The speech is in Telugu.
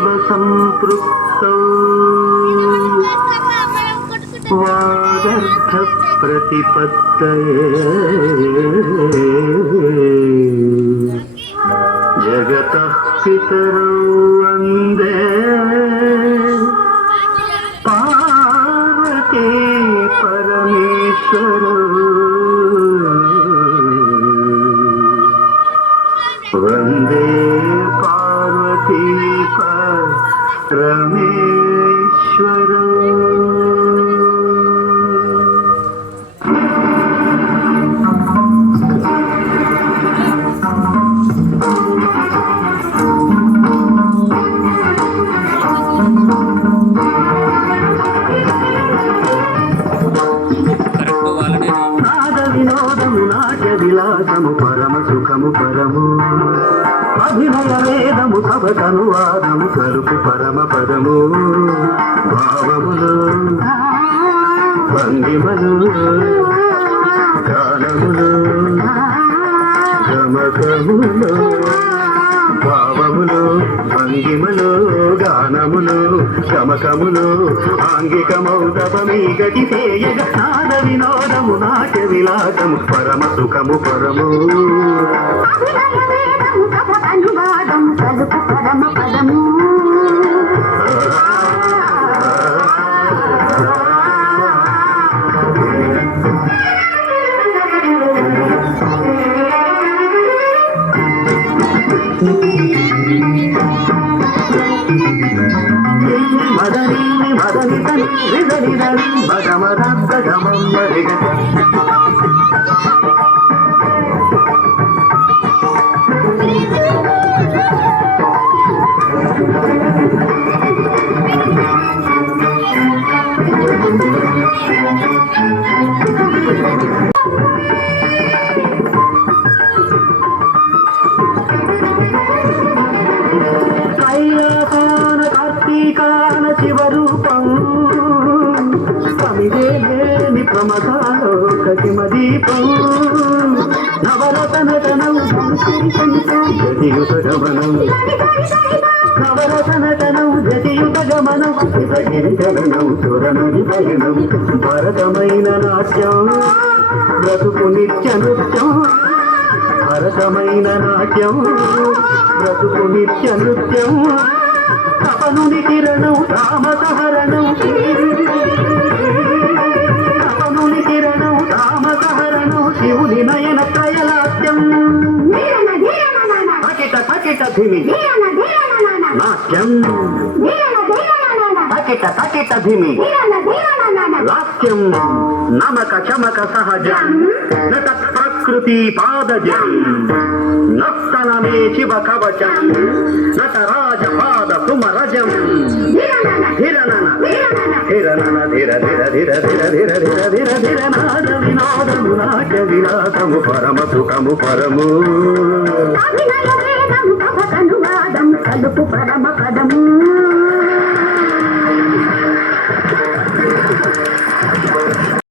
शिव संपृक्तौ वागर्थ प्रतिपत्तये जगतः पितरौ वन्दे पार्वती परमेश्वरौ वन्दे पार्वती परमेश्वरौ। వినోదము నాట్య విలాసము పరమ సుఖము పరము అభినయ వేదము సభకనువాదము కలుపు పరమ పదము భావములు భంగిమలు గానములు గమకములు భావములు భంగిమలు గానములు గమకములు ఆంగికమౌతమీ గతి చేయగ నాద వినోదము నాట్య విలాసము పరమ సుఖము పరము అనువాదము కలుపు పరమ పదము మదని మదని తని రిదని దని భగమరద్ద గమం మరిగ శివరూపం సమిదేమి ప్రమదాలో కటిమదీపం నవరతనతనం జతియుత గమనం నవరతనతనం జతియుత గమనం గిరిచరణం సురనది భయనం భరతమైన నాట్యం బ్రతుకు నిత్య నృత్యం భరతమైన నాట్యం బ్రతుకు నిత్య నృత్యం తపనుని కిరణం రామసహరణం తపనుని కిరణం రామసహరణం శివుని నయన త్రయలాస్యం పకిట పకిట ధిమి నాట్యం పకిట పకిట ధిమి లాస్యం నమక చమక సహజం నత ప్రకృతి పాదజం నస్తనమే శివ కవచం నటరాజ పాద సుమరజం ధిరనన ధిరనన ధిర ధిర ధిర ధిర ధిర ధిర ధిర ధిర నాద వినోదము నాట్య విలాసము పరమ సుఖము పరము కలుపు పరమ పదము